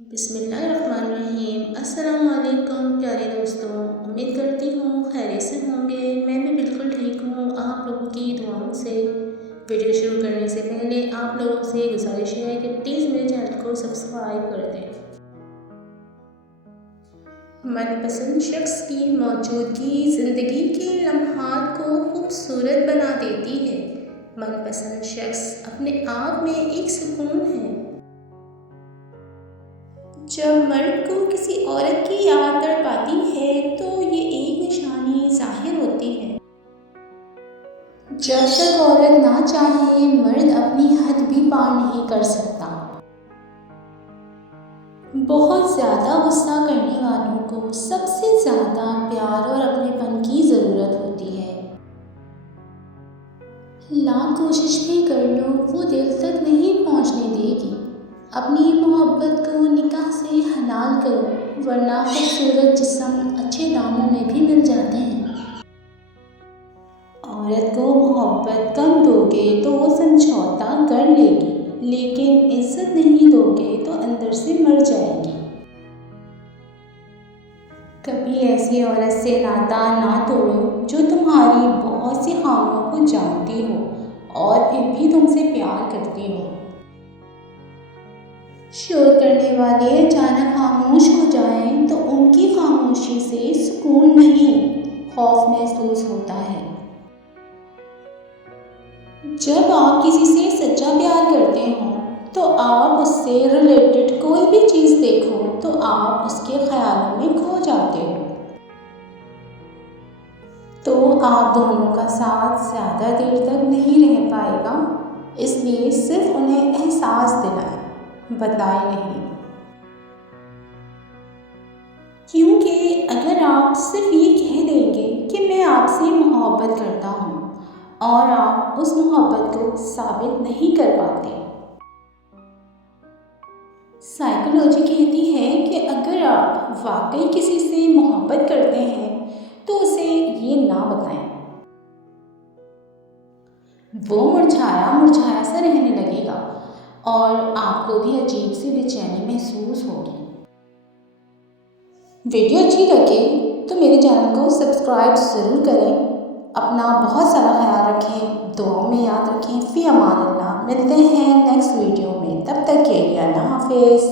बिस्मिल्लाहिर्रहमानिर्रहीम। अस्सलाम वालेकुम प्यारे दोस्तों, उम्मीद करती हूँ खैरियत से होंगे। मैं भी बिल्कुल ठीक हूँ, आप लोगों की दुआओं से। वीडियो शुरू करने से पहले आप लोगों से गुजारिश है कि प्लीज़ मेरे चैनल को सब्सक्राइब कर दें। मनपसंद शख्स की मौजूदगी ज़िंदगी के लम्हात को खूबसूरत बना देती है। मनपसंद शख्स अपने आप में एक सुकून है। जब मर्द को किसी औरत की याद तड़पाती है तो ये एक निशानी ज़ाहिर होती है। जब तक औरत ना चाहे मर्द अपनी हद भी पार नहीं कर सकता। बहुत ज़्यादा गुस्सा करने वालों को सबसे ज़्यादा प्यार और अपनेपन की ज़रूरत होती है। लाख कोशिश भी कर लो वो दिल तक नहीं पहुंचने देगी। अपनी मोहब्बत को निकाह से हलाल करो, वरना खूबसूरत जिस्म अच्छे दामों में भी मिल जाते हैं। औरत को मोहब्बत कम दोगे तो वो समझौता कर लेगी, लेकिन इज्जत नहीं दोगे तो अंदर से मर जाएगी। कभी ऐसी औरत से नाता ना तोड़ो जो तुम्हारी बहुत सी खामियों को जानती हो और फिर भी तुमसे प्यार करती हो। शोर करने वाले अचानक खामोश हो जाएं तो उनकी खामोशी से सुकून नहीं, खौफ महसूस होता है। जब आप किसी से सच्चा प्यार करते हो तो आप उससे रिलेटेड कोई भी चीज़ देखो तो आप उसके ख्यालों में खो जाते हो। तो आप दोनों का साथ ज़्यादा देर तक नहीं रह पाएगा, इसलिए सिर्फ उन्हें एहसास दिलाएं, बताएं नहीं। क्योंकि अगर आप सिर्फ ये कह देंगे कि मैं आपसे मोहब्बत करता हूँ और आप उस मोहब्बत को साबित नहीं कर पाते। साइकोलॉजी कहती है कि अगर आप वाकई किसी से मोहब्बत करते हैं तो उसे ये ना बताएं। वो मुरझाया मुरझाया सा रहने लगेगा और आपको भी अजीब सी बेचैनी महसूस होगी। वीडियो अच्छी लगे तो मेरे चैनल को सब्सक्राइब ज़रूर करें। अपना बहुत सारा ख्याल रखें, दुआओं में याद रखें। फ़ी अमान अल्लाह। मिलते हैं नेक्स्ट वीडियो में, तब तक के लिए अल्लाह हाफ़िज़।